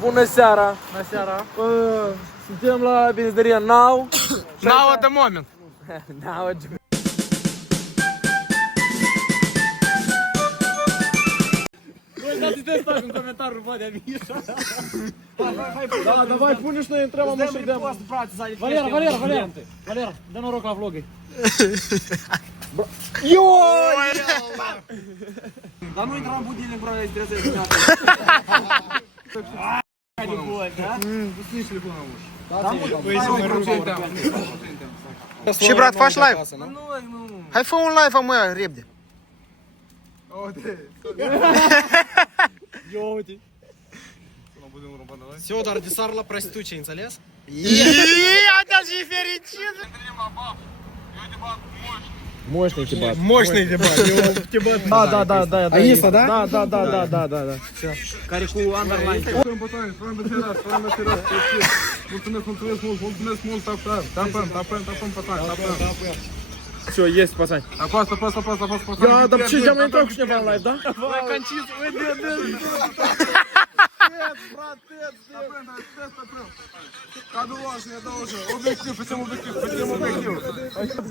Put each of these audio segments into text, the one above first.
Bună seara! Bună seara! Suntem la benzinăria Now. Now at the moment. Now at the Dați testați în comentariu, Badea Mișa. Da, давай, pune și noi intrăm, mă și dăm. Valera, dă noroc la vlog. Ioi! Dar nu intrăm în budilnic, bro, îi trebuie să iei Și brat, faci live? Hai fă un live, mă, repede. Все, dar de sar la prostituție, înțeles? Ata și fericit! Мощный тебат. Мощный дебат. Да. Аиса, да? Да. Все. Карику андерлайн. Все, есть, пацан. Apasă. Да почему я не только что не лайв, да?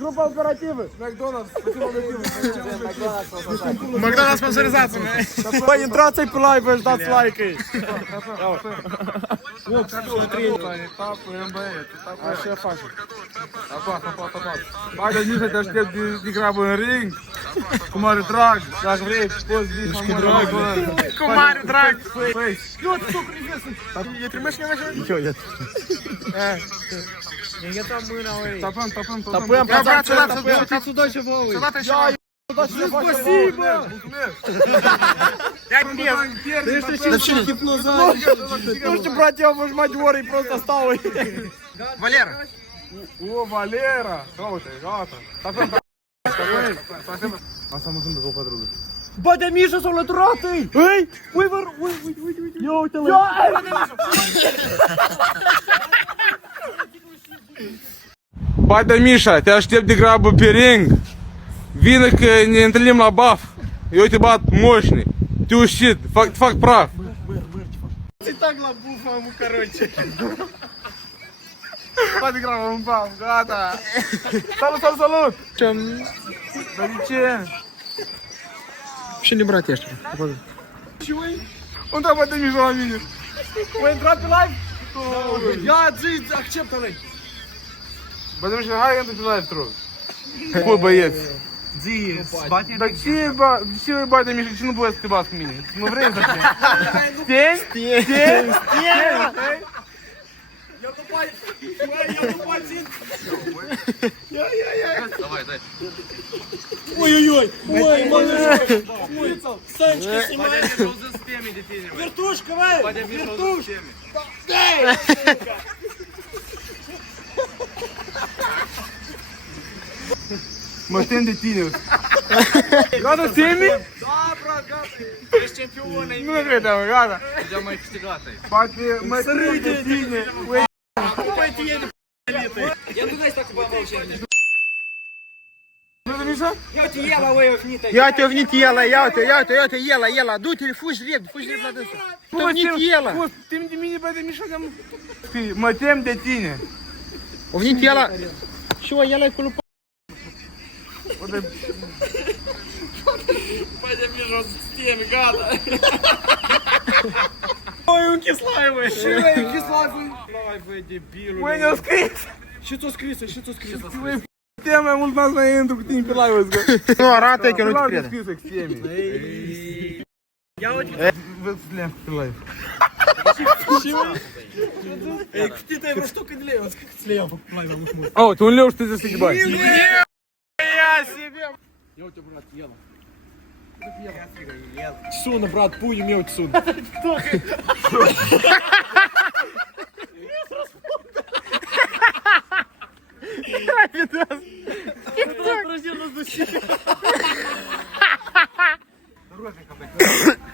Группа оперативы. Макдональдс спонсоризацию. По интрации по лайву ждать лайки. Așa face. Badea Mișa te aștept de grabă în ring. Cu mare drag. Dacă vrei, poți zici cu drag. Cu mare drag. Я тримаешь меня на Ничего нет. Я там мына, ой. Топым, Топым. сюда еще волы. Сюда еще. Спасибо! Слушайте, братья, вы ж матёры, просто стал. Валера. О, Валера! Gata. Asta mă sunt de o patrulă. Badea Mișa s-a lăturat, ei! Ei! Ui, ia uite-l! Badea Mișa, te aștept de grabă pe ring. Vine că ne întâlnim la baf. Eu te bat moșni. Te ușit, fac praf. Ți tag la bufa, mă, короче. Bat de grabă în baf, gata. Salut! Dar de ce? Și ne brat ești. Și ui? Unde Badea Mișa la mine? Voi intrat pe live? Ia, zi, acceptă-l! Badea Mișa, hai intră pe live, trog. Bă, băieți. Zi, Dar ce e Badea Mișa? Ce nu poți să te bați cu mine? Nu vrei să te... Steni? Я дупатин! Давай. Ой-ой-ой! Ой, малыш! Ой, Санечка, снимай! Вертушка, давай! Вертушка! Mă tem de tine. Gata, temi? Da, брат, gata! Ești champion, Nu credeam, gata. Deja mai câștigat ai. Poate mă tem de tine. Păi tine de p***lite! Я туда и так попал сейчас. Badea Mișa? Ia-te ela, oi, ofnită! Ia-te, ovnit ela, ia-te, ela. Du-te, fugi repede la dânsul. Tu ovnit ela. Tem de mine, Badea Mișa, mă tem de tine. Ovnit ela. Și o, ela e cu lupa. Badea Mișa, с теми, gata! Ой, un кислай, băi! Și băi, кислай, băi! Давай, băi, debilul! Băi, ne-au scris! Și ți-o scris? Tem mai mult n-ați mai intru cu tine pe live-ul ăsta. Nu arată că nu te crede. Scris extreme. Я uite! Vă-ți le-am pe live. Эй, ты дай его штука для вас, как слева, плавно мухмур. О, tu un leu și te să te bani. Я у тебя, брат, ела. Тсуна, брат, пуй имел Тсуна.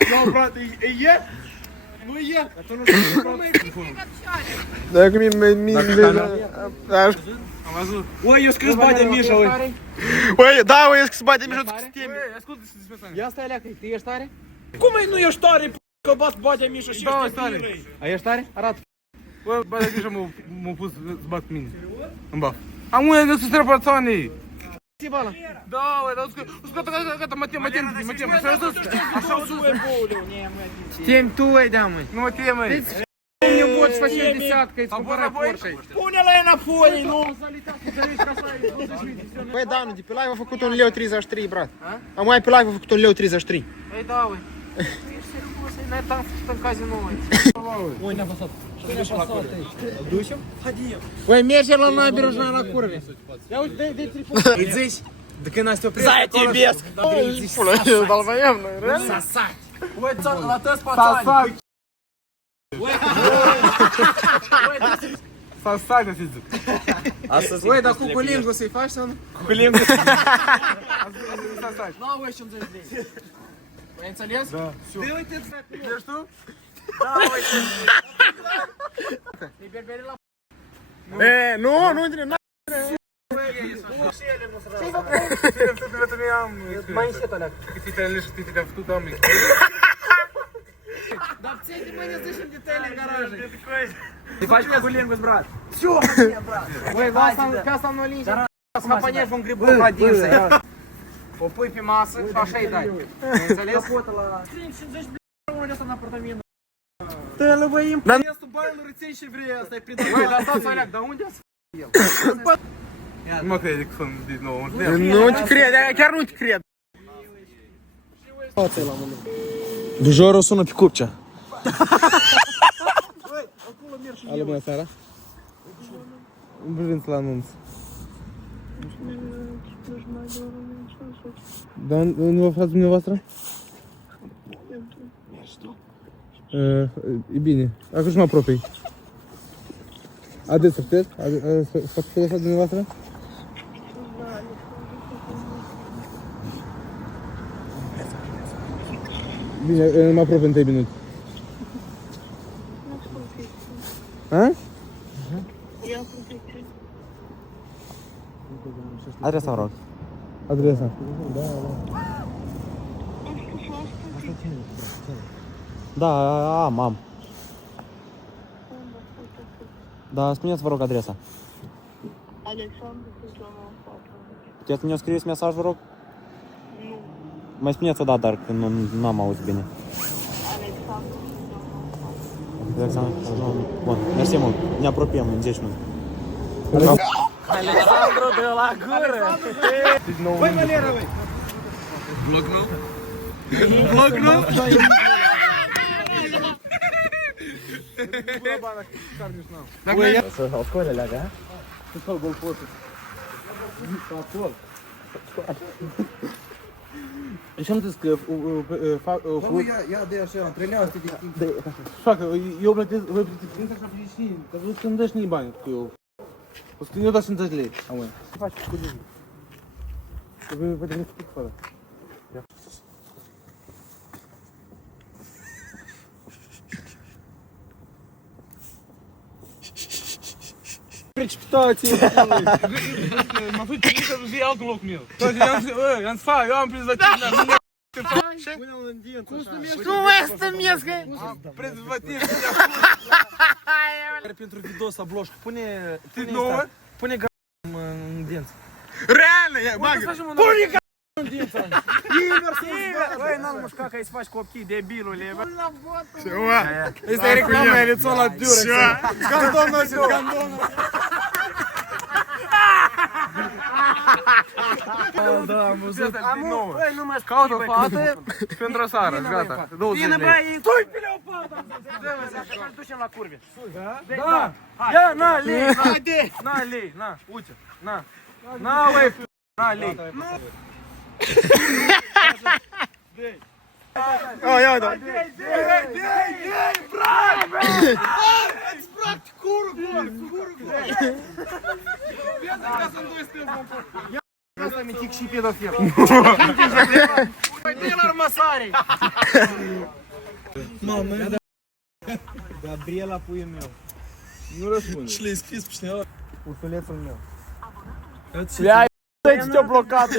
Ну, брат, е? Ну е. Dacă mi... Ой, я скрыз Badea Mișa, ой. Oi, da, eu zic să Badea Mișa cu teme. Ia stai alea, că tu ești tare? Cum nu ești tare, că bat Badea Mișa și Da, ești tare. birei? A ești tare? Arată. Bă, Badea Mișa m-a pus să bat mine. În baf. Am unul de sus răpățoanii. Ce bala? Da, bă, dar gata, mă tem. Așa sus. Așa sus. Știm tu, ei, da, măi. Nu mă tem, măi. Не будешь вообще десятка и скупорай Поршей. Pune-l înapoi, nu? Băi, Danu, de pe live a făcut 1,33 lei, brat. Am mai pe live a făcut 1,33 lei. Ei, da, ui. Ești serios, ei, n-ai tam făcut în casino, măi. Ой, ne-a pasat. Ce ne-a pasat aici? Ducem? Hadim. Băi, merge la nabережная la curve. Ia uite, dă-i tripul. Îi zici? De când ați oprit Zai, te iubesc! Сосать. Ой, la tăți pațani. Сосать, я сидю. Ой, dar cu culingu să-i faci sau nu? Nu, oi, ce-mi zici? Ai înțeles? Da. Dă uite, Ești tu? E, nu între n-a. Mai încet alea. Dar ți-ai de mâine să ieșim de tele în garaje. Te faci cu culingu, brat. Ui, pe asta nu lingi. Scapanești un gribul la dinsă. O pui pe masă și așa îi dai. Ai înțeles? Strâng 50 unde asta în apartament. Te lăbăim. Este bani răței și vrei asta, e printre. Ui, lăsați-o aleac, dar unde ați Nu mă crede că sunt din nou. Nu te cred, chiar nu te cred. Bujorul sună pe cupcea. Alo, bună seara. Vrem la anunț. Dar unde vă aflați dumneavoastră? E bine. Acum și mă apropii. Adresa știți? Faceți adresa dumneavoastră? Bine, mă apropii în 3 minute. Ha? Adresa, vă rog. Adresa. Da, am. Da, spuneți, vă rog, adresa. Alexandru Suzlămău 4. Puteți să-mi scrieți mesaj, vă rog? Nu. Mai spuneți o dată, dar că nu am auzit bine. Alexandru Suzlămău 4. Alexandru, bun, mersi mult. Ne apropiem în 10 minute. Alexandru de la gură. Băi, Valera, băi. Vlog nou? Vlog nou? Și am zis că Ia de așa, antrenează-te de timp. Facă, eu plătesc, voi plătesc 55, dar voi să-mi dăși nici bani cu eu. O să eu dau 50 lei. Amai. Ce faci cu tine? Că vă trebuie să pic fără. Precipitație. M-a făcut să fie altul loc meu. I-am zis, eu am prins la tine. Cum este miescă? Prezervativ. Pentru video să bloș, pune nouă? Pune în dinți. Reală, bagă. Pune în dinți. Băi, n-am mușcat că ai să faci copii, debilule. Ceva. Este reclamă, e lițul la Durex. Gandonul, gandonul. Da, am văzut. Băi, nu mă Caut o fată pentru o seară, gata. 20 Bine, lei. băi, Stai pe leopardă. să-l ducem la curve. Da. Ia, na, lei, na, lei, na, uite, na. Na, uai, na, lei. Oh, ia da. Asta mi tic și pedofil. Păi dă-i la armăsare. Gabriela, puiul meu. Nu răspunde. Și le-ai scris pe cineva. Ursulețul meu. Ia, ce te-a blocat,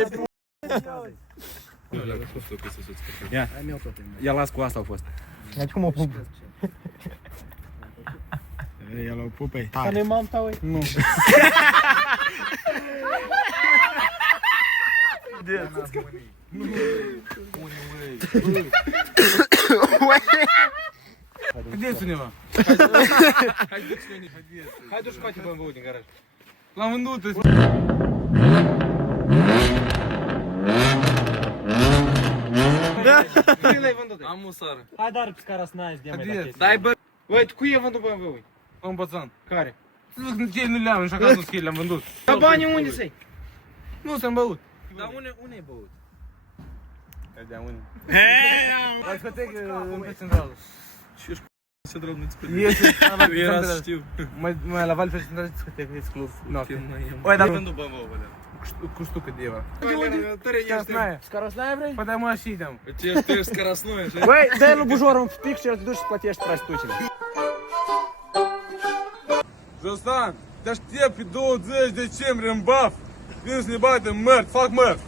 Ia las cu asta au fost. Deci cum o pup? Ia l-au pupei. Ca ne mam ta, ui? Nu. Haideți uneva. Haideți scoate BMW-ul din garaj. L-am vândut. Cât l-ai vândut? Am o sară. Hai dar scara snaia de mai Haideți. Dai bă. Băi, tu cui ai vândut BMW-ul? Un bățan. Care? Nu le-am, nici acasă nu scrie, le-am vândut. Dar banii unde să-i? Nu, s-am băut. Dar unde ai băut? De unde? La discotecă pe centrală. Ce drăguț nu-ți Era să știu. Mai la Val pe centrală discotecă, exclus. Noapte. Oi, dar vândut BMW-ul, Cu ștucă de euro. De unde? Scarasnaia. Scarosnaia vrei? Păi dai mă și dăm. Tu ești scarasnoi, așa? Băi, dă-i lui bujorul un pic și el te duci și plătești prostituțiile. Jostan, te aștept pe 20 decembrie în Baf. Vin să ne batem mărt, fac mărt.